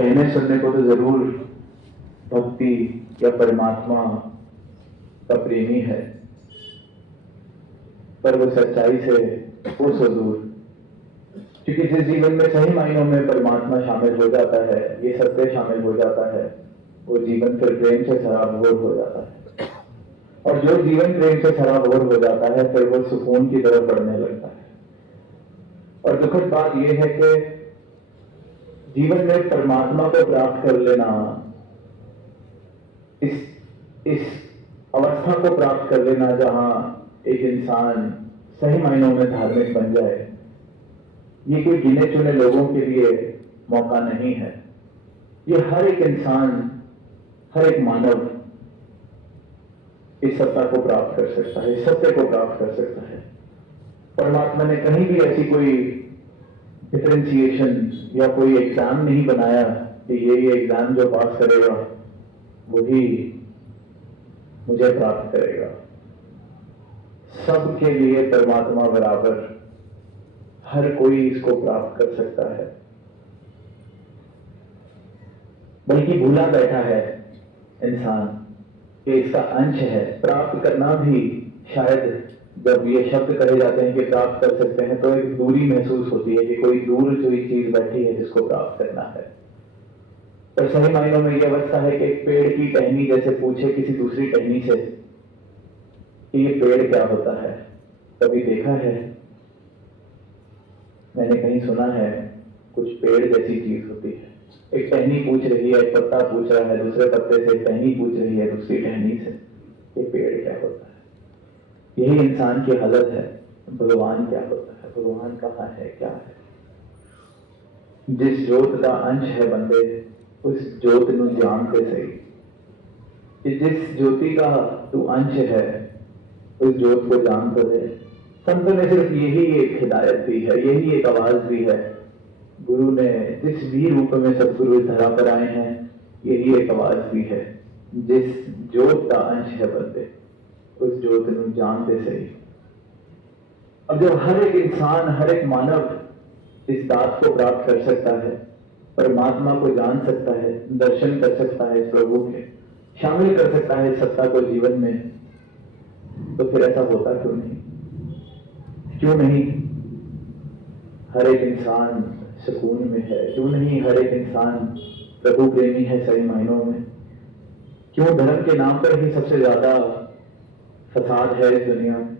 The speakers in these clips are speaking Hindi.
कहने सुनने को तो जरूर भक्ति या परमात्मा का प्रेमी है, पर वो सच्चाई से वो सो दूर। क्योंकि जिस जीवन में सही मायनों में परमात्मा शामिल हो जाता है, ये सत्य शामिल हो जाता है, वो जीवन फिर प्रेम से सराबोर हो जाता है। और जो जीवन प्रेम से सराबोर हो जाता है, फिर वो सुकून की तरफ बढ़ने लगता है। और दुखद बात यह है कि जीवन में परमात्मा को प्राप्त कर लेना, इस अवस्था को प्राप्त कर लेना जहां एक इंसान सही मायनों में धार्मिक बन जाए, ये कोई गिने चुने लोगों के लिए मौका नहीं है। ये हर एक इंसान, हर एक मानव इस सत्ता को प्राप्त कर सकता है, इस सत्य को प्राप्त कर सकता है। परमात्मा ने कहीं भी ऐसी कोई डिफरेंशिएशन या कोई एग्जाम नहीं बनाया कि ये एग्जाम जो पास करेगा वही मुझे प्राप्त करेगा। सबके लिए परमात्मा बराबर, हर कोई इसको प्राप्त कर सकता है। बल्कि भूला बैठा है इंसान कि इसका अंश है। प्राप्त करना भी शायद, जब ये शब्द कहे जाते हैं कि प्राप्त कर सकते हैं, तो एक दूरी महसूस होती है कि कोई दूर जो एक चीज बैठी है जिसको प्राप्त करना है। पर सही मायनों में यह अवस्था है कि एक पेड़ की टहनी जैसे पूछे किसी दूसरी टहनी से कि ये पेड़ क्या होता है। कभी देखा है? मैंने कहीं सुना है कुछ पेड़ जैसी चीज होती है। एक टहनी पूछ रही है, एक पत्ता पूछ रहा है दूसरे पत्ते से, टहनी पूछ रही है दूसरी टहनी से, ये पेड़ क्या होता है। यही इंसान की हालत है। भगवान क्या होता है, भगवान कहाँ है, क्या है। जिस जोत का अंश है बंदे, उस जोत नू जानते सही कि जिस ज्योति का तू अंश है, उस जोत को जान तो दे। संतों ने सिर्फ यही एक हिदायत दी है, यही एक आवाज दी है। गुरु ने जिस भी रूप में सदगुरु इस धरा पर आए हैं, यही एक आवाज दी है, जिस जोत का अंश है बंदे, उस ज्योत नू जानते सही। अब जब हर एक इंसान, हर एक मानव इस दात को प्राप्त कर सकता है, परमात्मा को जान सकता है, दर्शन कर सकता है इस प्रभु के, शामिल कर सकता है सत्ता को जीवन में, तो फिर ऐसा होता क्यों नहीं? क्यों नहीं हर एक इंसान सुकून में है? क्यों नहीं हर एक इंसान प्रभु प्रेमी है सही मायनों में? क्यों धर्म के नाम पर ही सबसे ज्यादा फसाद है इस दुनिया में?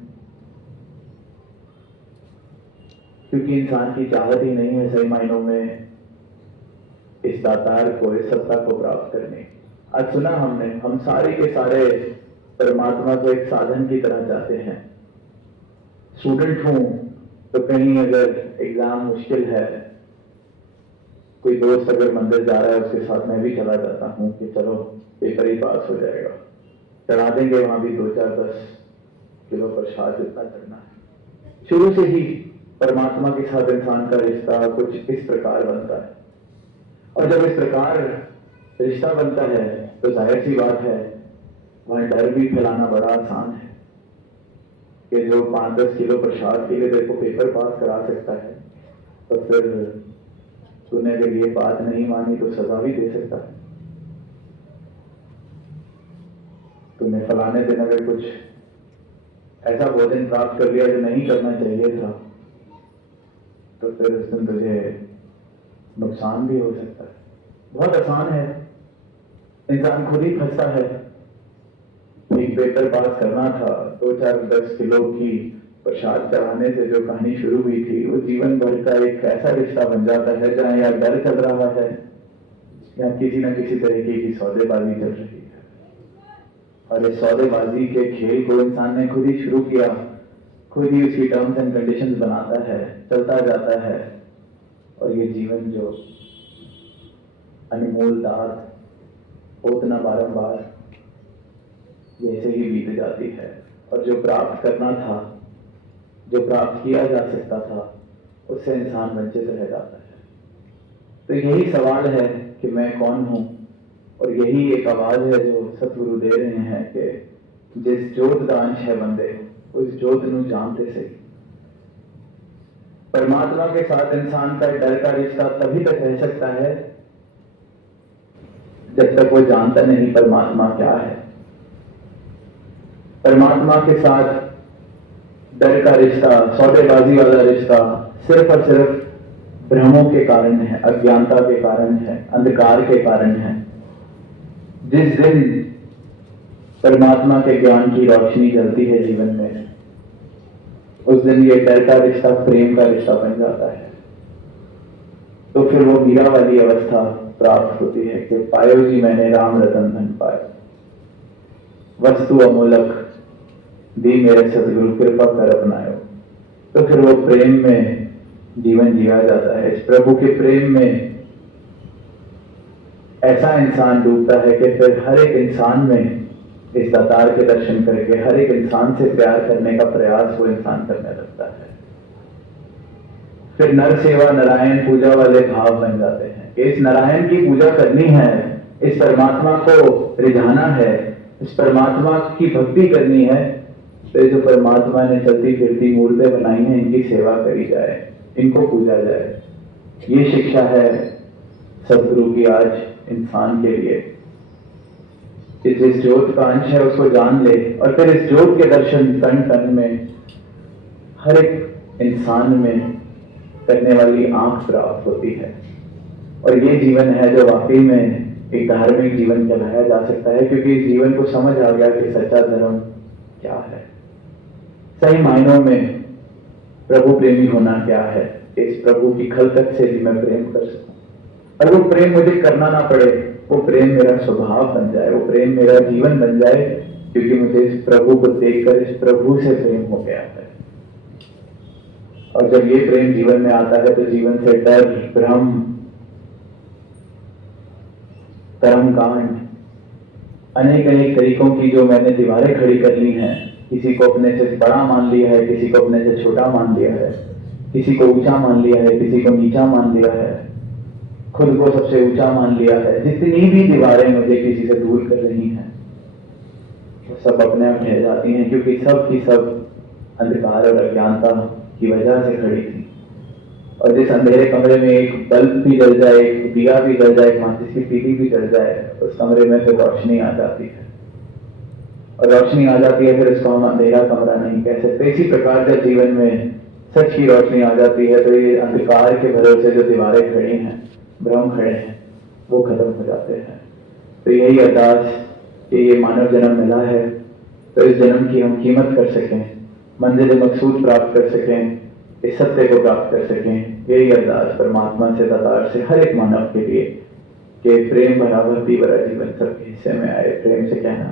क्योंकि इंसान की चाहत ही नहीं है सही मायनों में इस दातार को, इस सत्ता को प्राप्त करने। आज सुना हमने, हम सारे के सारे परमात्मा को एक साधन की तरह चाहते हैं। स्टूडेंट हूं तो कहीं अगर एग्जाम मुश्किल है, कोई दोस्त अगर मंदिर जा रहा है उसके साथ मैं भी चला जाता हूं कि चलो पेपर ही पास हो जाएगा, चढ़ा देंगे वहां भी 2-4-10 किलो प्रसाद जितना चढ़ना है। शुरू से ही परमात्मा के साथ इंसान का रिश्ता कुछ इस प्रकार बनता है। और जब इस प्रकार रिश्ता बनता है तो जाहिर सी बात है वहां डर भी फैलाना बड़ा आसान है कि जो 5-10 किलो प्रसाद के लिए तेरे को पेपर पास करा सकता है, तो फिर तूने अगर ये बात नहीं मानी तो सजा भी दे सकता है। तूने फलाने दिन अगर कुछ ऐसा भोजन प्राप्त कर लिया जो नहीं करना चाहिए था, तो फिर उस दिन तुझे नुकसान भी हो सकता है। बहुत आसान है, इंसान खुद ही फंसता है। एक पेपर पास करना था, 2-4-10 किलो की प्रसाद चढ़ाने से जो कहानी शुरू हुई थी, वो जीवन भर का एक ऐसा रिश्ता बन जाता है जहां या डर चल रहा है या किसी न किसी तरीके की सौदेबाजी चल रही है। और इस सौदेबाजी के खेल को इंसान ने खुद ही शुरू किया, खुद ही उसकी टर्म्स एंड कंडीशंस बनाता है, चलता जाता है, और ये जीवन जो अनमोल दात उतना बारंबार ऐसे ही बीत जाती है। और जो प्राप्त करना था, जो प्राप्त किया जा सकता था, उससे इंसान वंचित रह जाता है। तो यही सवाल है कि मैं कौन हूं, और यही एक आवाज है जो सतगुरु दे रहे हैं कि जिस जोत का अंश है बंदे, उस जोत नू जानते सही। परमात्मा के साथ इंसान का डर का रिश्ता तभी तक रह सकता है जब तक वो जानता नहीं परमात्मा क्या है। परमात्मा के साथ डर का रिश्ता, सौदेबाजी वाला रिश्ता सिर्फ और सिर्फ भ्रमों के कारण है, अज्ञानता के कारण है, अंधकार के कारण है। जिस दिन परमात्मा के ज्ञान की रोशनी जलती है जीवन में, उस दिन ये डर का रिश्ता प्रेम का रिश्ता बन जाता है। तो फिर वो मीरा वाली अवस्था प्राप्त होती है कि पायो जी मैंने राम रतन धन पाए, वस्तु अमूलक दी मेरे सदगुरु कृपा कर अपनायो। तो फिर वो प्रेम में जीवन जिया जाता है। इस प्रभु के प्रेम में ऐसा इंसान डूबता है कि फिर हर एक इंसान में इस दातार के दर्शन करके हर एक इंसान से प्यार करने का प्रयास वो इंसान करने लगता है। फिर नर सेवा नारायण पूजा वाले भाव बन जाते हैं कि इस नारायण की पूजा करनी है, इस परमात्मा को रिझाना है, इस परमात्मा की भक्ति करनी है। तो जो परमात्मा ने चलती फिरती मूर्तें बनाई हैं, इनकी सेवा करी जाए, इनको पूजा जाए। ये शिक्षा है सदगुरु की आज इंसान के लिए कि जिस ज्योत का अंश है उसको जान ले, और फिर इस ज्योत के दर्शन तन तन में हर एक इंसान में करने वाली आंख प्राप्त होती है। और ये जीवन है जो वाकई में एक धार्मिक जीवन कहलाया जा सकता है, क्योंकि इस जीवन को समझ आ गया कि सच्चा धर्म क्या है, सही मायनों में प्रभु प्रेमी होना क्या है। इस प्रभु की खलकत से भी मैं प्रेम कर सकूं, और वो प्रेम मुझे करना ना पड़े, वो प्रेम मेरा स्वभाव बन जाए, वो प्रेम मेरा जीवन बन जाए, क्योंकि मुझे इस प्रभु को देखकर इस प्रभु से प्रेम हो गया है। और जब ये प्रेम जीवन में आता है तो जीवन से डर, भ्रम, कर्मकांड, अनेक अनेक तरीकों की जो मैंने दीवारें खड़ी कर ली हैं, किसी को अपने से बड़ा मान लिया है, किसी को अपने से छोटा मान लिया है, किसी को ऊंचा मान लिया है, किसी को नीचा मान लिया है, खुद को सबसे ऊंचा मान लिया है। जितनी भी दीवारें मुझे किसी से दूर कर रही हैं, वो सब अपने आप ढह जाती हैं, क्योंकि सब की सब अंधकार और अज्ञानता की वजह से खड़ी थी। और जिस अंधेरे कमरे में एक बल्ब भी जल जाए, एक दिया भी जल जाए, एक माचिस की तीली भी जल जाए, उस कमरे में फिर रोशनी आ जाती है। और रोशनी आ जाती है, फिर उसको हम अंधेरा कमरा नहीं कह सकते। इसी प्रकार जब जीवन में सच की रोशनी आ जाती है, तो ये अंधकार के भरोसे जो दीवारें खड़ी हैं, भ्रम खड़े हैं, वो खत्म हो जाते हैं। तो यही अरदास कि ये मानव जन्म मिला है, तो इस जन्म की हम कीमत कर सकें, मंजिल मकसूद प्राप्त कर सकें, इस सत्य को प्राप्त कर सकें। यही अरदास परमात्मा से, दातार से हर एक मानव के लिए कि प्रेम भरा भक्ति भरा जीवन सबके हिस्से में आए। प्रेम से कहना।